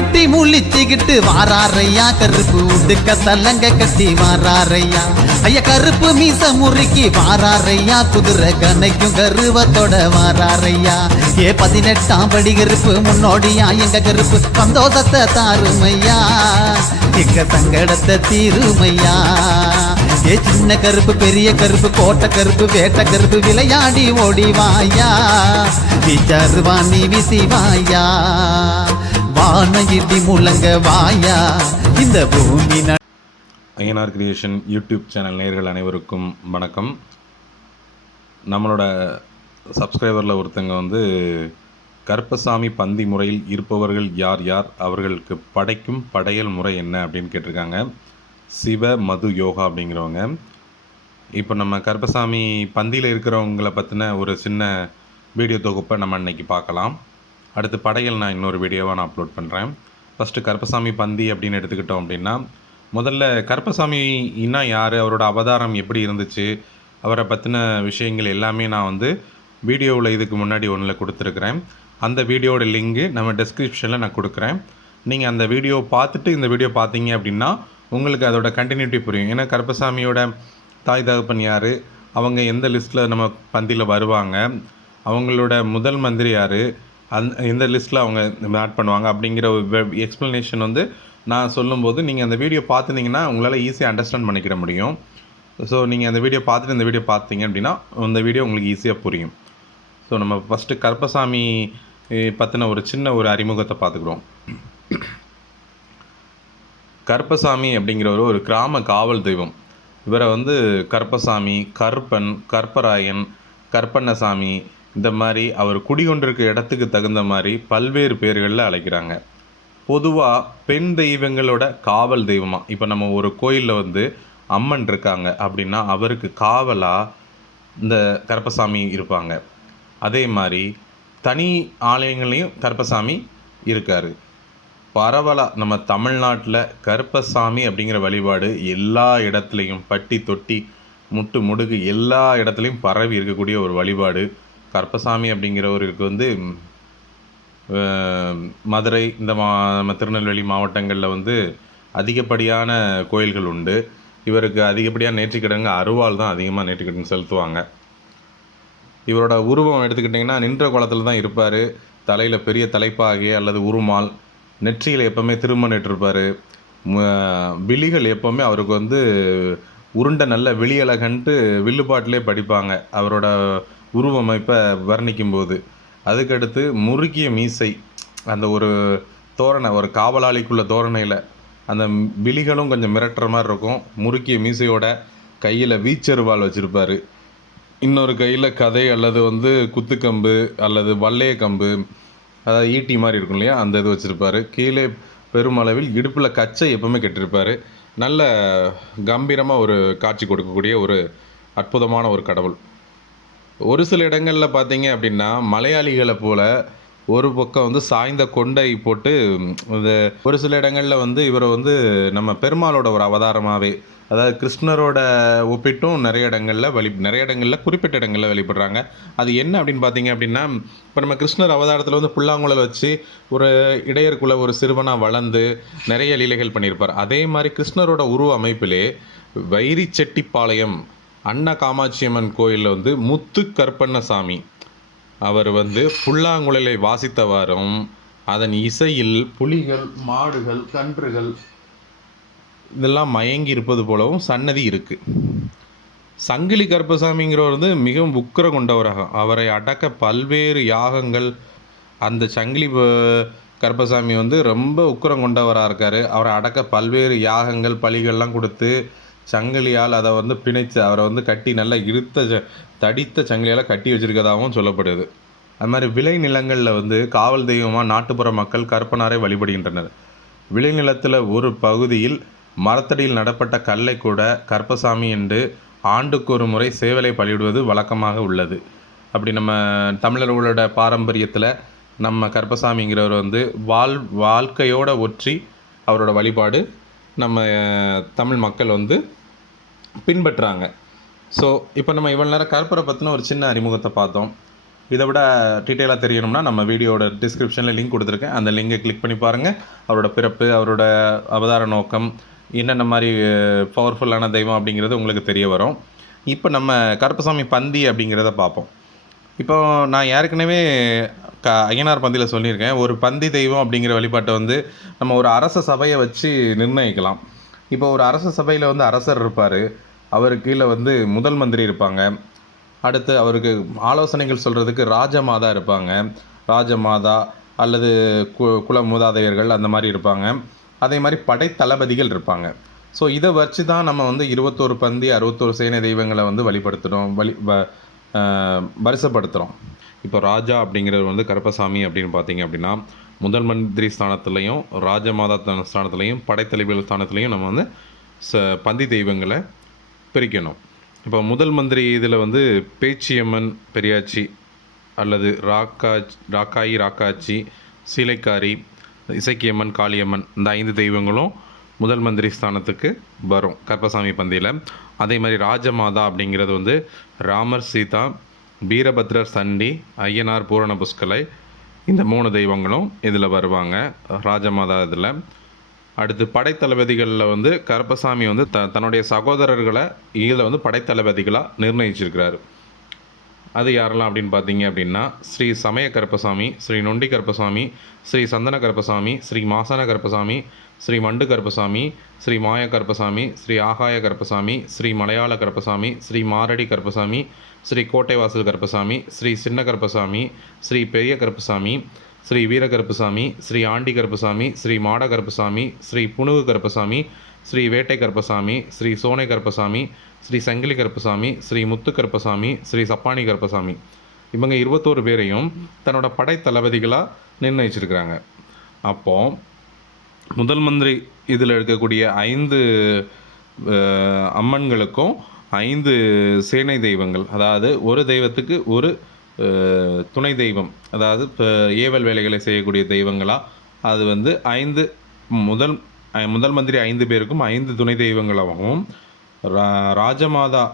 உருட்டி முழிச்சுக்கிட்டு வாராரையா கருப்பு உடுக்க தலங்க கட்டி வாராரையா ஐயா கருப்பு மீச முறுக்கி வாராரையா குதிரை கனைக்கும் கருவத்தோட வாராரையா 18ஆம் படி கருப்பு முன்னோடியா எங்க கருப்பு சந்தோஷத்தை தாருமையா எங்க சங்கடத்தை தீருமையா சின்ன கருப்பு பெரிய கருப்பு கோட்டை கருப்பு வேட்ட கருப்பு விளையாடி ஓடிவாயா விசாருவாணி விசிவாயா வான இடி முழங்க வாயா இந்த பூமி. ஐயனார் கிரியேஷன் யூடியூப் சேனல் நேயர்கள் அனைவருக்கும் வணக்கம். நம்மளோட சப்ஸ்கிரைபரில் ஒருத்தங்க கருப்பசாமி பந்தி முறையில் இருப்பவர்கள் யார் யார், அவர்களுக்கு படைக்கும் படையல் முறை என்ன அப்படின்னு கேட்டிருக்காங்க. சிவ மது யோகா அப்படிங்கிறவங்க. இப்போ நம்ம கருப்பசாமி பந்தியில் இருக்கிறவங்களை பற்றின ஒரு சின்ன வீடியோ தொகுப்பை நம்ம இன்றைக்கி பார்க்கலாம். அடுத்து படையல் நான் இன்னொரு வீடியோவாக நான் அப்லோட் பண்ணுறேன். ஃபஸ்ட்டு கருப்பசாமி பந்தி அப்படின்னு எடுத்துக்கிட்டோம் அப்படின்னா, முதல்ல கருப்பசாமி இன்னும் யார், அவரோட அவதாரம் எப்படி இருந்துச்சு, அவரை பற்றின விஷயங்கள் எல்லாமே நான் வீடியோவில் இதுக்கு முன்னாடி ஒன்றில் கொடுத்துருக்குறேன். அந்த வீடியோட லிங்கு நம்ம டெஸ்கிரிப்ஷனில் நான் கொடுக்குறேன். நீங்கள் அந்த வீடியோ பார்த்துட்டு இந்த வீடியோ பார்த்தீங்க அப்படின்னா உங்களுக்கு அதோட கண்டினியூட்டி புரியும். ஏன்னா கருப்பசாமியோட தாய் தகப்பன் யார், அவங்க எந்த லிஸ்ட்டில் நம்ம பந்தியில் வருவாங்க, அவங்களோட முதல் மந்திரி யார், எந்த லிஸ்ட்டில் அவங்க ஆட் பண்ணுவாங்க அப்படிங்கிற ஒரு எக்ஸ்ப்ளனேஷன் நான் சொல்லும்போது நீங்கள் அந்த வீடியோ பார்த்துருந்தீங்கன்னா உங்களால் ஈஸியாக அண்டர்ஸ்டாண்ட் பண்ணிக்கிற முடியும். ஸோ நீங்கள் அந்த வீடியோ பார்த்துட்டு இந்த வீடியோ பார்த்தீங்க அப்படின்னா அந்த வீடியோ உங்களுக்கு ஈஸியாக புரியும். ஸோ நம்ம ஃபஸ்ட்டு கருப்பசாமி பற்றின ஒரு சின்ன ஒரு அறிமுகத்தை பார்த்துக்குறோம். கருப்பசாமி அப்படிங்கிறவர் ஒரு கிராம காவல் தெய்வம். இவரை கருப்பசாமி, கருப்பன், கற்பராயன், கற்பண்ணசாமி இந்த மாதிரி அவர் குடிகொண்டிருக்க இடத்துக்கு தகுந்த மாதிரி பல்வேறு பேர்களில் அழைக்கிறாங்க. பொதுவாக பெண் தெய்வங்களோட காவல் தெய்வமாக, இப்போ நம்ம ஒரு கோயிலில் அம்மன் இருக்காங்க அப்படின்னா அவருக்கு காவலாக இந்த கருப்பசாமி இருப்பாங்க. அதே மாதிரி தனி ஆலயங்களையும் கருப்பசாமி இருக்கார். பரவலாக நம்ம தமிழ்நாட்டில் கருப்பசாமி அப்படிங்கிற வழிபாடு எல்லா இடத்துலையும் பட்டி தொட்டி முட்டு முடுகு எல்லா இடத்துலையும் பரவி இருக்கக்கூடிய ஒரு வழிபாடு. கருப்பசாமி அப்படிங்கிறவருக்கு மதுரை இந்த நம்ம திருநெல்வேலி மாவட்டங்களில் அதிகப்படியான கோயில்கள் உண்டு. இவருக்கு அதிகப்படியாக நேர்த்திக்கடன்கள் அருவாள் தான் அதிகமாக நேர்த்திக்கடன் செலுத்துவாங்க. இவரோட உருவம் எடுத்துக்கிட்டிங்கன்னா நின்ற கோலத்தில் தான் இருப்பார். தலையில் பெரிய தலைப்பாகிய அல்லது உருமால், நெற்றியில் எப்போவுமே திருமணம் இட்டிருப்பார். விழிகள் எப்போவுமே அவருக்கு உருண்டை நல்ல விழியழகன்ட்டு வில்லுப்பாட்டிலே படிப்பாங்க அவரோட உருவமைப்பை வர்ணிக்கும்போது. அதுக்கடுத்து முறுக்கிய மீசை, அந்த ஒரு தோரணை, ஒரு காவலாளிக்குள்ள தோரணையில் அந்த விழிகளும் கொஞ்சம் மிரட்டுற மாதிரி இருக்கும். முறுக்கிய மீசையோட கையில் வீச்சருவாள் வச்சுருப்பார். இன்னொரு கையில் கதை அல்லது குத்துக்கம்பு அல்லது வல்லைய கம்பு, அதாவது ஈட்டி மாதிரி இருக்கும் இல்லையா, அந்த இது வச்சுருப்பார். கீழே பெருமளவில் இடுப்பில் கச்சை எப்பவுமே கட்டியிருப்பார். நல்ல கம்பீரமாக ஒரு காட்சி கொடுக்கக்கூடிய ஒரு அற்புதமான ஒரு கடவுள். ஒரு சில இடங்களில் பார்த்தீங்க அப்படின்னா மலையாளிகளை போல் ஒரு பக்கம் சாய்ந்த கொண்டை போட்டு ஒரு சில இடங்களில் இவரை நம்ம பெருமாளோட ஒரு அவதாரமாகவே, அதாவது கிருஷ்ணரோட ஒப்பிட்டும் நிறைய இடங்களில் குறிப்பிட்ட இடங்களில் வழிபடுறாங்க. அது என்ன அப்படின்னு பார்த்தீங்க அப்படின்னா, இப்போ நம்ம கிருஷ்ணர் அவதாரத்தில் புல்லாங்குழல் வச்சு ஒரு இடையருக்குள்ளே ஒரு சிறுவனாக வளர்ந்து நிறைய லீலைகள் பண்ணியிருப்பார். அதே மாதிரி கிருஷ்ணரோட உருவ அமைப்பிலே வைரிச்செட்டிப்பாளையம் அன்ன காமாட்சியம்மன் கோயிலில் முத்து கற்பண்ணசாமி அவர் புல்லாங்குழலை வாசித்தவாறும் அதன் இசையில் புலிகள், மாடுகள், கன்றுகள் இதெல்லாம் மயங்கி இருப்பது போலவும் சன்னதி இருக்குது. சங்கிலி கருப்பசாமிங்கிறவர் மிகவும் உக்கிரம் கொண்டவராக, அவரை அடக்க பல்வேறு யாகங்கள், அந்த சங்கிலி கருப்பசாமி ரொம்ப உக்கிரம் கொண்டவராக இருக்கார். அவரை அடக்க பல்வேறு யாகங்கள் பலிகள்லாம் கொடுத்து சங்கிலியால் அதை பிணைத்து அவரை கட்டி நல்லா தடித்த சங்கிலியால் கட்டி வச்சுருக்கதாகவும் சொல்லப்படுது. அது மாதிரி விளை நிலங்களில் காவல் தெய்வமாக நாட்டுப்புற மக்கள் கருப்பனாரை வழிபடுகின்றனர். விளைநிலத்தில் ஒரு பகுதியில் மரத்தடியில் நடப்பட்ட கல்லை கூட கருப்பசாமி என்று ஆண்டுக்கு ஒரு முறை சேவலை பலியிடுவது வழக்கமாக உள்ளது. அப்படி நம்ம தமிழர்களோட பாரம்பரியத்தில் நம்ம கருப்பசாமிங்கிறவர் வாழ்க்கையோட ஒற்றி அவரோட வழிபாடு நம்ம தமிழ் மக்கள் பின்பற்றுறாங்க. ஸோ இப்போ நம்ம இவ்வளோ நேரம் கருப்பரை பற்றின ஒரு சின்ன அறிமுகத்தை பார்த்தோம். இதை விட டீட்டெயிலாக தெரியணும்னா நம்ம வீடியோட டிஸ்கிரிப்ஷனில் லிங்க் கொடுத்துருக்கேன், அந்த லிங்கை கிளிக் பண்ணி பாருங்கள். அவரோட பிறப்பு, அவரோட அவதார நோக்கம், என்னென்ன மாதிரி பவர்ஃபுல்லான தெய்வம் அப்படிங்கிறது உங்களுக்கு தெரிய வரும். இப்போ நம்ம கருப்பசாமி பந்தி அப்படிங்கிறத பார்ப்போம். இப்போ நான் ஏற்கனவே ஐயனார் பந்தியில் சொல்லியிருக்கேன், ஒரு பந்தி தெய்வம் அப்படிங்கிற வழிபாட்டை வந்து நம்ம ஒரு அரச சபையை வச்சு நிர்ணயிக்கலாம். இப்போ ஒரு அரச சபையில் வந்து அரசர் இருப்பார், அவருக்கு கீழே வந்து முதல் மந்திரி இருப்பாங்க, அடுத்து அவருக்கு ஆலோசனைகள் சொல்கிறதுக்கு ராஜமாதா இருப்பாங்க, ராஜமாதா அல்லது குல மூதாதையர்கள் அந்த மாதிரி இருப்பாங்க, அதே மாதிரி படைத்தளபதிகள் இருப்பாங்க. ஸோ இதை வச்சு தான் நம்ம வந்து 21 பந்தி 61 சேனை தெய்வங்களை வந்து வழிபடுத்துகிறோம், வரிசைப்படுத்துகிறோம். இப்போ ராஜா அப்படிங்கிறது வந்து கருப்பசாமி அப்படின்னு பார்த்தீங்க அப்படின்னா, முதல் மந்திரி ஸ்தானத்துலேயும் ராஜமாதா ஸ்தானத்துலேயும் படைத்தலைவர்கள் ஸ்தானத்துலேயும் நம்ம வந்து பந்தி தெய்வங்களை பிரிக்கணும். இப்போ முதல் மந்திரி இதில் வந்து பேச்சியம்மன் பெரியாச்சி அல்லது ராக்காச்சி, சீலைக்காரி, இசக்கியம்மன், காளியம்மன், இந்த 5 தெய்வங்களும் முதல் மந்திரி ஸ்தானத்துக்கு வரும் கருப்பசாமி பந்தியில். அதே மாதிரி ராஜமாதா அப்படிங்கிறது வந்து ராமர், சீதா, வீரபத்ரர், சண்டி, ஐயனார், பூரண புஷ்கலை, இந்த 3 தெய்வங்களும் இதில் வருவாங்க ராஜமாதா இதில். அடுத்து படைத்தளபதிகளில் வந்து கருப்பசாமி வந்து தன்னுடைய சகோதரர்களை இதில் வந்து படைத்தளபதிகளாக நிர்ணயிச்சிருக்கிறாரு. அது யாரெல்லாம் அப்படின்னு பார்த்தீங்க அப்படின்னா, ஸ்ரீ சமய கருப்பசாமி, ஸ்ரீ நொண்டி கருப்பசாமி, ஸ்ரீ சந்தன கருப்பசாமி, ஸ்ரீ மாசன கருப்பசாமி, ஸ்ரீ மண்டு கருப்பசாமி, ஸ்ரீ மாய கருப்பசாமி, ஸ்ரீ ஆகாய கருப்பசாமி, ஸ்ரீ மலையாள கருப்பசாமி, ஸ்ரீ மாரடி கருப்பசாமி, ஸ்ரீ கோட்டைவாசல் கருப்பசாமி, ஸ்ரீ சின்ன கருப்பசாமி, ஸ்ரீ பெரிய கருப்பசாமி, ஸ்ரீ வீர கருப்பசாமி, ஸ்ரீ ஆண்டி கருப்பசாமி, ஸ்ரீ மாட கருப்பசாமி, ஸ்ரீ புனுகு கருப்பசாமி, ஸ்ரீ வேட்டை கருப்பசாமி, ஸ்ரீ சோனை கருப்பசாமி, ஸ்ரீ சங்கிலி கருப்பசாமி, ஸ்ரீ முத்து கருப்பசாமி, ஸ்ரீ சப்பானி கருப்பசாமி, இவங்க 21 பேரையும் தன்னோட படைத்தளபதிகளாக நிர்ணயிச்சிருக்கிறாங்க. அப்போது முதல் மந்திரி இதில் இருக்கக்கூடிய 5 அம்மன்களுக்கும் 5 சேனை தெய்வங்கள், அதாவது ஒரு தெய்வத்துக்கு ஒரு துணை தெய்வம், அதாவது ஏவல் வேலைகளை செய்யக்கூடிய தெய்வங்களாக அது வந்து 5 முதல் மந்திரி 5 பேருக்கும் 5 துணை தெய்வங்களாகவும், ராஜமாதா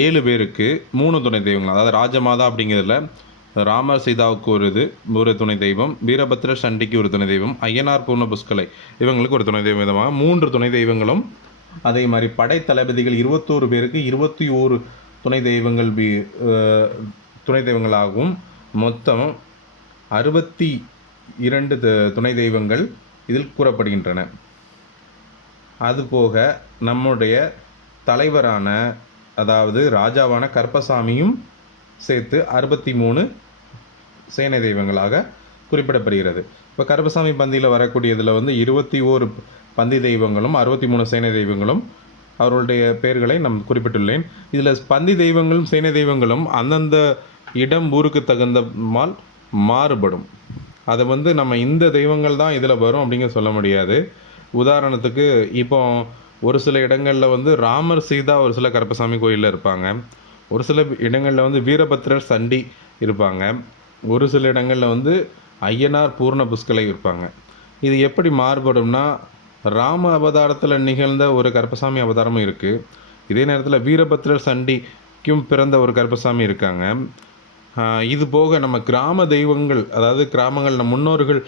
7 பேருக்கு 3 துணை தெய்வங்கள், அதாவது ராஜமாதா அப்படிங்கிறதுல ராமர், சீதாவுக்கு ஒரு துணை தெய்வம், வீரபத்ர, சண்டிக்கு ஒரு துணை தெய்வம், ஐயனார், பூர்ண புஷ்கலை இவங்களுக்கு ஒரு துணை தெய்வம், விதமாக 3 துணை தெய்வங்களும். அதே மாதிரி படைத்தளபதிகள் 21 பேருக்கு 21 துணை தெய்வங்களாகவும் மொத்தம் 62 துணை தெய்வங்கள் இதில் கூறப்படுகின்றன. அதுபோக நம்முடைய தலைவரான, அதாவது ராஜாவான கருப்பசாமியும் சேர்த்து 63 சேனை தெய்வங்களாக குறிப்பிடப்படுகிறது. இப்போ கருப்பசாமி பந்தியில் வரக்கூடியதில் வந்து 21 பந்தி தெய்வங்களும் 63 சேனை தெய்வங்களும் அவர்களுடைய பெயர்களை நான் குறிப்பிட்டுள்ளேன். இதில் பந்தி தெய்வங்களும் சேனை தெய்வங்களும் அந்தந்த இடம் ஊருக்கு தகுந்த மாறுபடும். அதை வந்து நம்ம இந்த தெய்வங்கள் தான் இதில் வரும் அப்படிங்க சொல்ல முடியாது. உதாரணத்துக்கு இப்போ ஒரு சில இடங்களில் வந்து ராமர், சீதா ஒரு சில கருப்பசாமி கோயிலில் இருப்பாங்க, ஒரு சில இடங்களில் வந்து வீரபத்ரர், சண்டி இருப்பாங்க, ஒரு சில இடங்களில் வந்து ஐயனார், பூர்ண புஷ்கலை இருப்பாங்க. இது எப்படி மாறுபடும்னா, ராம அவதாரத்தில் நிகழ்ந்த ஒரு கருப்பசாமி அவதாரமும் இருக்குது, இதே நேரத்தில் வீரபத்ரர், சண்டிக்கும் பிறந்த ஒரு கருப்பசாமி இருக்காங்க. இது போக நம்ம கிராம தெய்வங்கள், அதாவது கிராமங்கள் நம்ம முன்னோர்கள்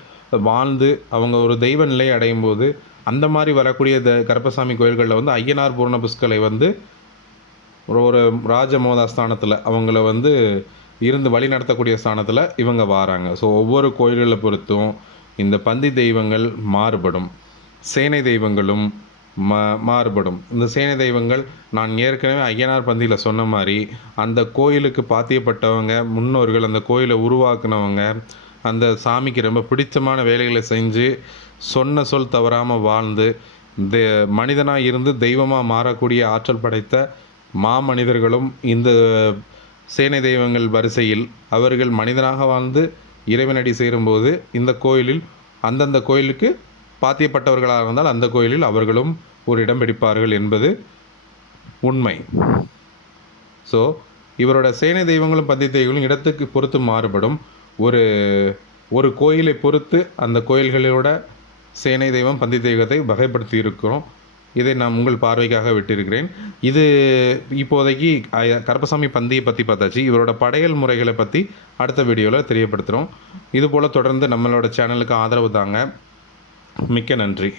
வாழ்ந்து அவங்க ஒரு தெய்வ நிலையை அடையும் போது அந்த மாதிரி வரக்கூடிய கருப்பசாமி கோயில்களில் வந்து ஐயனார், பூர்ண புஷ்கலை வந்து ஒரு ராஜமோதா ஸ்தானத்தில் அவங்கள வந்து இருந்து வழி நடத்தக்கூடிய ஸ்தானத்தில் இவங்க வாராங்க. ஸோ ஒவ்வொரு கோயில்களை பொறுத்தும் இந்த பந்தி தெய்வங்கள் மாறுபடும், சேனை தெய்வங்களும் மாறுபடும். இந்த சேனை தெய்வங்கள் நான் ஏற்கனவே ஐயனார் பந்தியில் சொன்ன மாதிரி அந்த கோயிலுக்கு பாத்தியப்பட்டவங்க, முன்னோர்கள், அந்த கோயிலை உருவாக்குனவங்க, அந்த சாமிக்கு ரொம்ப பிடித்தமான வேலைகளை செஞ்சு சொன்ன சொல் தவறாமல் வாழ்ந்து மனிதனாக இருந்து தெய்வமாக மாறக்கூடிய ஆற்றல் படைத்த மாமனிதர்களும் இந்த சேனை தெய்வங்கள் வரிசையில் அவர்கள் மனிதனாக வாழ்ந்து இறைவனடி சேரும்போது இந்த கோயிலில் அந்தந்த கோயிலுக்கு பாத்தியப்பட்டவர்களாக இருந்தால் அந்த கோயிலில் அவர்களும் ஒரு இடம் பிடிப்பார்கள் என்பது உண்மை. ஸோ இவரோட சேனை தெய்வங்களும் பந்தி தெய்வங்களும் இடத்துக்கு பொறுத்து மாறுபடும். ஒரு கோயிலை பொறுத்து அந்த கோயில்களோட சேனை தெய்வம், பந்தி தெய்வத்தை வகைப்படுத்தி இருக்கிறோம். இதை நான் உங்கள் பார்வைக்காக விட்டிருக்கிறேன். இது இப்போதைக்கு கருப்பசாமி பந்தியை பற்றி பார்த்தாச்சு. இவரோட படையல் முறைகளை பற்றி அடுத்த வீடியோவில் தெரியப்படுத்துகிறோம். இதுபோல் தொடர்ந்து நம்மளோட சேனலுக்கு ஆதரவு தாங்க. மிக்க நன்றி.